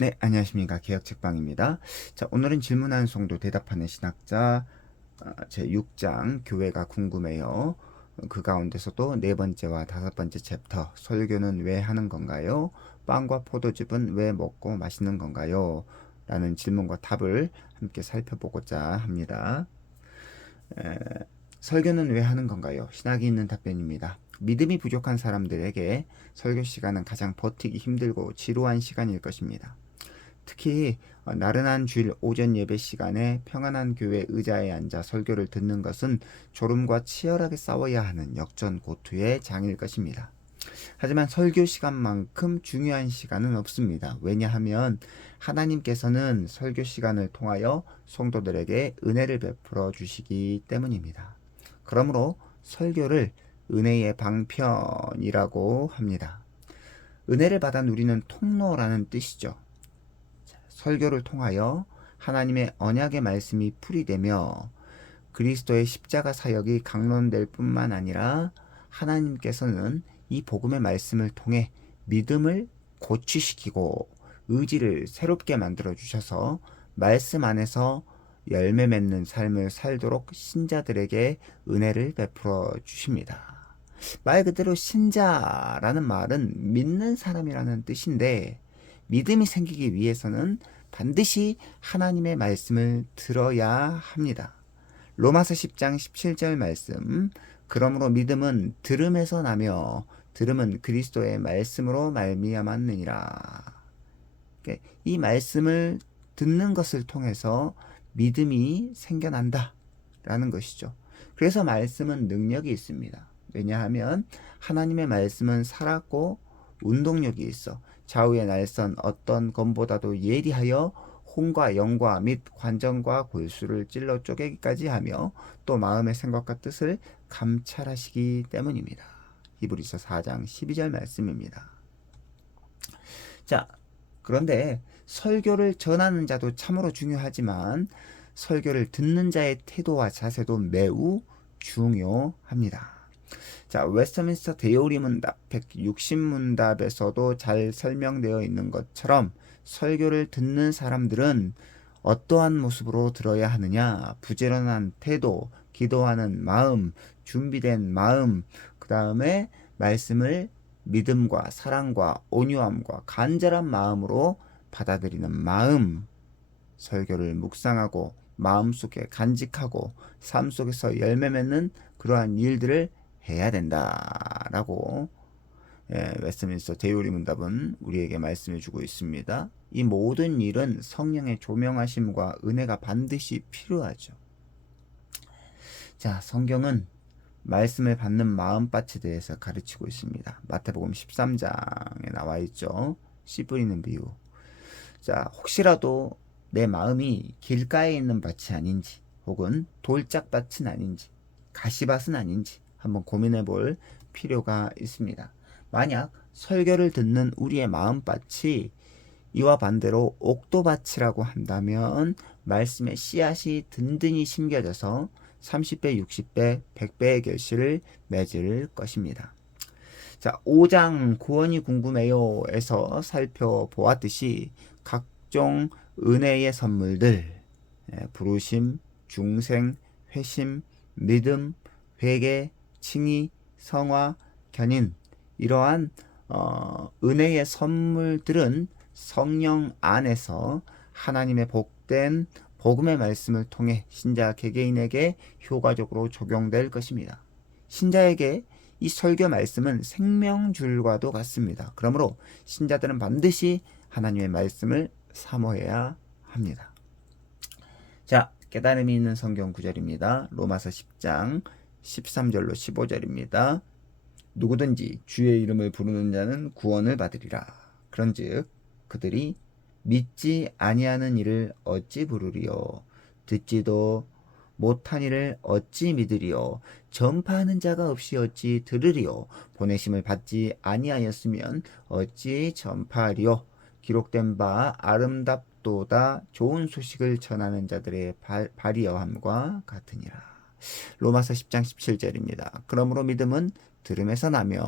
네, 안녕하십니까. 개혁책방입니다. 자, 오늘은 질문하는 성도 대답하는 신학자 제 6장 교회가 궁금해요. 그 가운데서도 네 번째와 다섯 번째 챕터 설교는 왜 하는 건가요? 빵과 포도즙은 왜 먹고 마시는 건가요? 라는 질문과 답을 함께 살펴보고자 합니다. 설교는 왜 하는 건가요? 신학이 있는 답변입니다. 믿음이 부족한 사람들에게 설교 시간은 가장 버티기 힘들고 지루한 시간일 것입니다. 특히 나른한 주일 오전 예배 시간에 평안한 교회 의자에 앉아 설교를 듣는 것은 졸음과 치열하게 싸워야 하는 역전고투의 장일 것입니다. 하지만 설교 시간만큼 중요한 시간은 없습니다. 왜냐하면 하나님께서는 설교 시간을 통하여 성도들에게 은혜를 베풀어 주시기 때문입니다. 그러므로 설교를 은혜의 방편이라고 합니다. 은혜를 받아 누리는 통로라는 뜻이죠. 설교를 통하여 하나님의 언약의 말씀이 풀이되며 그리스도의 십자가 사역이 강론될 뿐만 아니라 하나님께서는 이 복음의 말씀을 통해 믿음을 고취시키고 의지를 새롭게 만들어 주셔서 말씀 안에서 열매 맺는 삶을 살도록 신자들에게 은혜를 베풀어 주십니다. 말 그대로 신자라는 말은 믿는 사람이라는 뜻인데 믿음이 생기기 위해서는 반드시 하나님의 말씀을 들어야 합니다. 로마서 10장 17절 말씀. 그러므로 믿음은 들음에서 나며 들음은 그리스도의 말씀으로 말미암았느니라. 이 말씀을 듣는 것을 통해서 믿음이 생겨난다라는 것이죠. 그래서 말씀은 능력이 있습니다. 왜냐하면 하나님의 말씀은 살았고 운동력이 있어 좌우의 날선 어떤 검보다도 예리하여 혼과 영과 및 관정과 골수를 찔러 쪼개기까지 하며 또 마음의 생각과 뜻을 감찰하시기 때문입니다. 히브리서 4장 12절 말씀입니다. 자, 그런데 설교를 전하는 자도 참으로 중요하지만 설교를 듣는 자의 태도와 자세도 매우 중요합니다. 자, 웨스트민스터 데이오리 문답 160문답에서도 잘 설명되어 있는 것처럼 설교를 듣는 사람들은 어떠한 모습으로 들어야 하느냐? 부지런한 태도, 기도하는 마음, 준비된 마음, 그 다음에 말씀을 믿음과 사랑과 온유함과 간절한 마음으로 받아들이는 마음, 설교를 묵상하고 마음속에 간직하고 삶 속에서 열매 맺는 그러한 일들을 해야 된다라고 웨스트민스터 데이오리 문답은 우리에게 말씀해 주고 있습니다. 이 모든 일은 성령의 조명하심과 은혜가 반드시 필요하죠. 자, 성경은 말씀을 받는 마음밭에 대해서 가르치고 있습니다. 마태복음 13장에 나와 있죠. 씨 뿌리는 비유. 자, 혹시라도 내 마음이 길가에 있는 밭이 아닌지 혹은 돌짝밭은 아닌지 가시밭은 아닌지 한번 고민해 볼 필요가 있습니다. 만약 설교를 듣는 우리의 마음밭이 이와 반대로 옥도밭이라고 한다면 말씀의 씨앗이 든든히 심겨져서 30배, 60배, 100배의 결실을 맺을 것입니다. 자, 5장 구원이 궁금해요에서 살펴보았듯이 각종 은혜의 선물들, 부르심, 중생, 회심, 믿음, 회개, 칭의, 성화, 견인 이러한 은혜의 선물들은 성령 안에서 하나님의 복된 복음의 말씀을 통해 신자 개개인에게 효과적으로 적용될 것입니다. 신자에게 이 설교 말씀은 생명줄과도 같습니다. 그러므로 신자들은 반드시 하나님의 말씀을 사모해야 합니다. 자, 깨달음이 있는 성경 구절입니다. 로마서 10장 13절로 15절입니다. 누구든지 주의 이름을 부르는 자는 구원을 받으리라. 그런즉 그들이 믿지 아니하는 이를 어찌 부르리요? 듣지도 못한 이를 어찌 믿으리요? 전파하는 자가 없이 어찌 들으리요? 보내심을 받지 아니하였으면 어찌 전파하리요? 기록된 바 아름답도다 좋은 소식을 전하는 자들의 발이여함과 같으니라. 로마서 10장 17절입니다. 그러므로 믿음은 들음에서 나며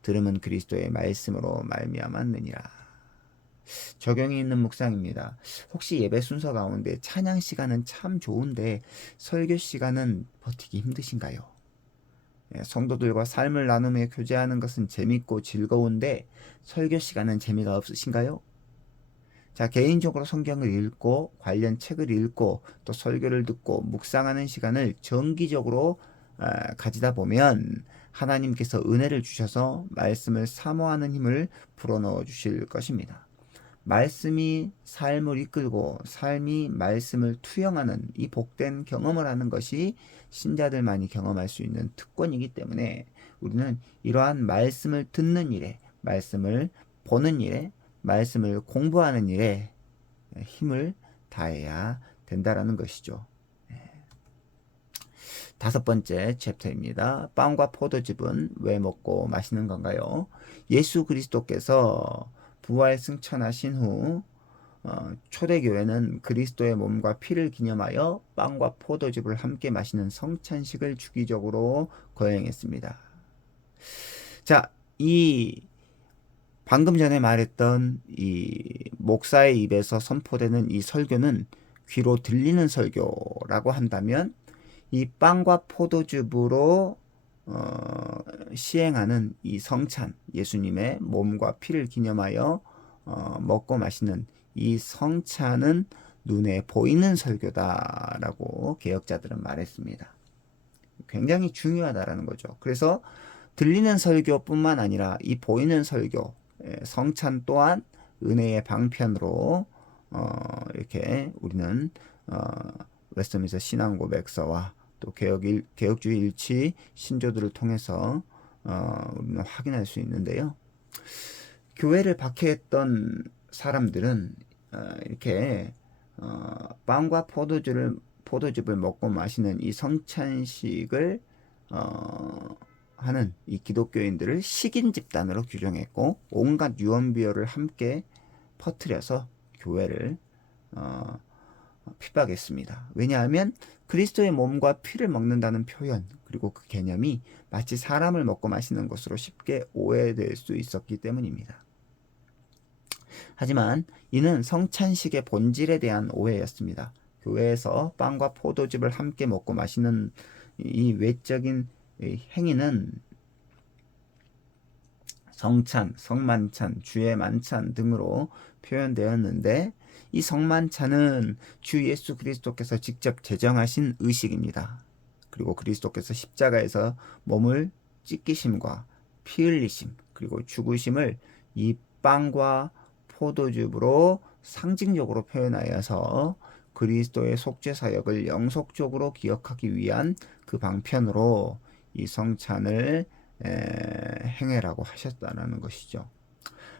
들음은 그리스도의 말씀으로 말미암았느니라. 적용이 있는 묵상입니다. 혹시 예배 순서 가운데 찬양 시간은 참 좋은데 설교 시간은 버티기 힘드신가요? 성도들과 삶을 나누며 교제하는 것은 재밌고 즐거운데 설교 시간은 재미가 없으신가요? 자, 개인적으로 성경을 읽고 관련 책을 읽고 또 설교를 듣고 묵상하는 시간을 정기적으로 가지다 보면 하나님께서 은혜를 주셔서 말씀을 사모하는 힘을 불어넣어 주실 것입니다. 말씀이 삶을 이끌고 삶이 말씀을 투영하는 이 복된 경험을 하는 것이 신자들만이 경험할 수 있는 특권이기 때문에 우리는 이러한 말씀을 듣는 일에, 말씀을 보는 일에, 말씀을 공부하는 일에 힘을 다해야 된다라는 것이죠. 다섯 번째 챕터입니다. 빵과 포도즙은 왜 먹고 마시는 건가요? 예수 그리스도께서 부활 승천하신 후 초대교회는 그리스도의 몸과 피를 기념하여 빵과 포도즙을 함께 마시는 성찬식을 주기적으로 거행했습니다. 자, 이 방금 전에 말했던 이 목사의 입에서 선포되는 이 설교는 귀로 들리는 설교라고 한다면 이 빵과 포도즙으로 시행하는 이 성찬, 예수님의 몸과 피를 기념하여 먹고 마시는 이 성찬은 눈에 보이는 설교다라고 개혁자들은 말했습니다. 굉장히 중요하다라는 거죠. 그래서 들리는 설교뿐만 아니라 이 보이는 설교, 성찬 또한 은혜의 방편으로 이렇게 우리는 웨스트민스터 신앙고백서와 또 개혁주의 일치 신조들을 통해서 우리는 확인할 수 있는데요. 교회를 박해했던 사람들은 이렇게 빵과 포도즙을 먹고 마시는 이 성찬식을 하는 이 기독교인들을 식인 집단으로 규정했고 온갖 유언비어를 함께 퍼뜨려서 교회를 핍박했습니다. 왜냐하면 그리스도의 몸과 피를 먹는다는 표현 그리고 그 개념이 마치 사람을 먹고 마시는 것으로 쉽게 오해될 수 있었기 때문입니다. 하지만 이는 성찬식의 본질에 대한 오해였습니다. 교회에서 빵과 포도즙을 함께 먹고 마시는 이 외적인 행위는 성찬, 성만찬, 주의 만찬 등으로 표현되었는데 이 성만찬은 주 예수 그리스도께서 직접 제정하신 의식입니다. 그리고 그리스도께서 십자가에서 몸을 찢기심과 피 흘리심 그리고 죽으심을 이 빵과 포도즙으로 상징적으로 표현하여서 그리스도의 속죄 사역을 영속적으로 기억하기 위한 그 방편으로 이 성찬을 행해라고 하셨다는 것이죠.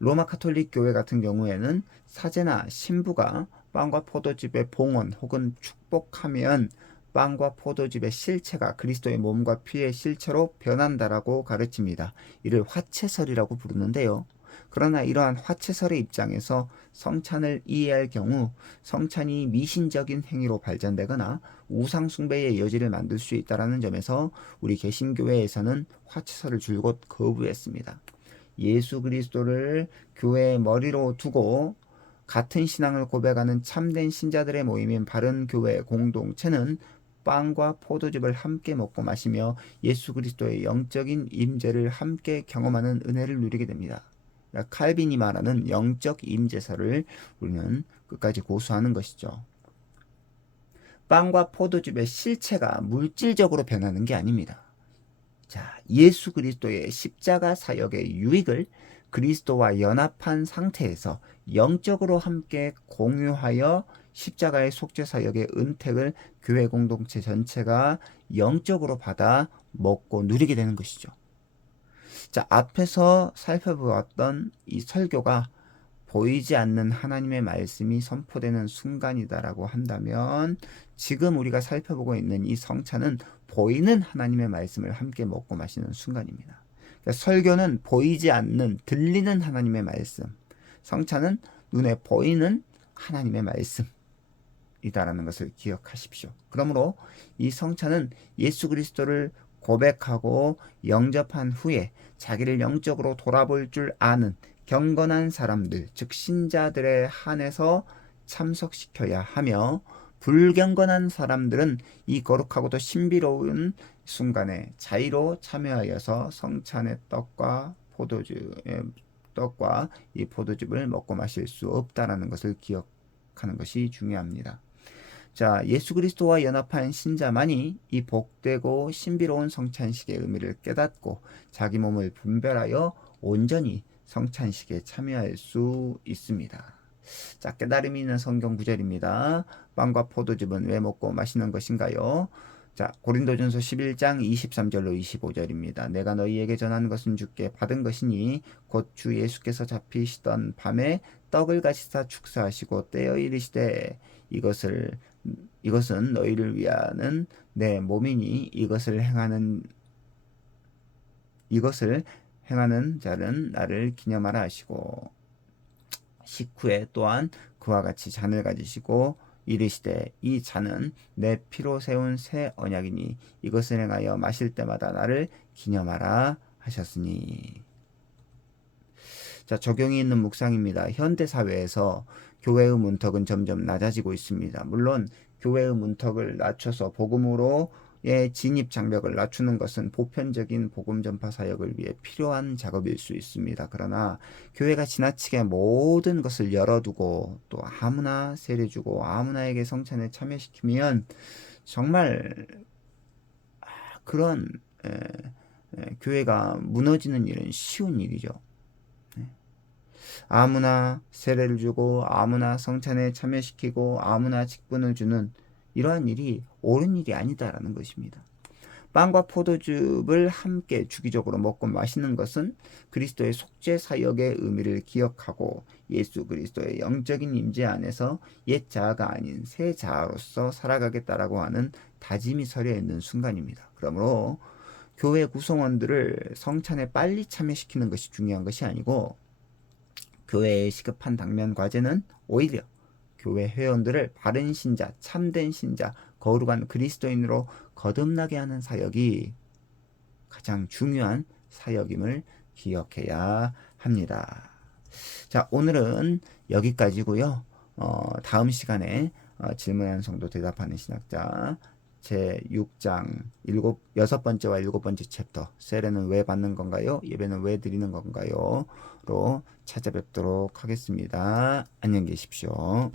로마 카톨릭 교회 같은 경우에는 사제나 신부가 빵과 포도즙의 봉헌 혹은 축복하면 빵과 포도즙의 실체가 그리스도의 몸과 피의 실체로 변한다라고 가르칩니다. 이를 화채설이라고 부르는데요. 그러나 이러한 화채설의 입장에서 성찬을 이해할 경우 성찬이 미신적인 행위로 발전되거나 우상숭배의 여지를 만들 수 있다는 점에서 우리 개신교회에서는 화채설을 줄곧 거부했습니다. 예수 그리스도를 교회의 머리로 두고 같은 신앙을 고백하는 참된 신자들의 모임인 바른 교회 공동체는 빵과 포도즙을 함께 먹고 마시며 예수 그리스도의 영적인 임재를 함께 경험하는 은혜를 누리게 됩니다. 칼빈이 말하는 영적 임재설을 우리는 끝까지 고수하는 것이죠. 빵과 포도즙의 실체가 물질적으로 변하는 게 아닙니다. 자, 예수 그리스도의 십자가 사역의 유익을 그리스도와 연합한 상태에서 영적으로 함께 공유하여 십자가의 속죄 사역의 은택을 교회 공동체 전체가 영적으로 받아 먹고 누리게 되는 것이죠. 자, 앞에서 살펴보았던 이 설교가 보이지 않는 하나님의 말씀이 선포되는 순간이다라고 한다면 지금 우리가 살펴보고 있는 이 성찬은 보이는 하나님의 말씀을 함께 먹고 마시는 순간입니다. 그러니까 설교는 보이지 않는 들리는 하나님의 말씀, 성찬은 눈에 보이는 하나님의 말씀이다라는 것을 기억하십시오. 그러므로 이 성찬은 예수 그리스도를 고백하고 영접한 후에 자기를 영적으로 돌아볼 줄 아는 경건한 사람들, 즉 신자들에 한해서 참석시켜야 하며 불경건한 사람들은 이 거룩하고도 신비로운 순간에 자의로 참여하여서 성찬의 떡과 이 포도즙을 먹고 마실 수 없다라는 것을 기억하는 것이 중요합니다. 자, 예수 그리스도와 연합한 신자만이 이 복되고 신비로운 성찬식의 의미를 깨닫고 자기 몸을 분별하여 온전히 성찬식에 참여할 수 있습니다. 자, 깨달음이 있는 성경 구절입니다. 빵과 포도즙은 왜 먹고 마시는 것인가요? 자, 고린도전서 11장 23절로 25절입니다. 내가 너희에게 전한 것은 주께 받은 것이니 곧 주 예수께서 잡히시던 밤에 떡을 가지사 축사하시고 떼어 이르시되 이것은 너희를 위하는 내 몸이니 이것을 행하는 자는 나를 기념하라 하시고 식후에 또한 그와 같이 잔을 가지시고 이르시되 이 잔은 내 피로 세운 새 언약이니 이것을 행하여 마실 때마다 나를 기념하라 하셨으니. 자, 적용이 있는 묵상입니다. 현대 사회에서 교회의 문턱은 점점 낮아지고 있습니다. 물론 교회의 문턱을 낮춰서 복음으로의 진입 장벽을 낮추는 것은 보편적인 복음 전파 사역을 위해 필요한 작업일 수 있습니다. 그러나 교회가 지나치게 모든 것을 열어두고 또 아무나 세례주고 아무나에게 성찬에 참여시키면 정말 그런 교회가 무너지는 일은 쉬운 일이죠. 아무나 세례를 주고 아무나 성찬에 참여시키고 아무나 직분을 주는 이러한 일이 옳은 일이 아니다라는 것입니다. 빵과 포도즙을 함께 주기적으로 먹고 마시는 것은 그리스도의 속죄 사역의 의미를 기억하고 예수 그리스도의 영적인 임재 안에서 옛 자아가 아닌 새 자아로서 살아가겠다라고 하는 다짐이 서려 있는 순간입니다. 그러므로 교회 구성원들을 성찬에 빨리 참여시키는 것이 중요한 것이 아니고 교회에 시급한 당면 과제는 오히려 교회 회원들을 바른 신자, 참된 신자, 거룩한 그리스도인으로 거듭나게 하는 사역이 가장 중요한 사역임을 기억해야 합니다. 자, 오늘은 여기까지고요. 다음 시간에 질문하는 성도 대답하는 신학자 제 6장 6번째와 7번째 챕터 세례는 왜 받는 건가요? 예배는 왜 드리는 건가요? 로 찾아뵙도록 하겠습니다. 안녕히 계십시오.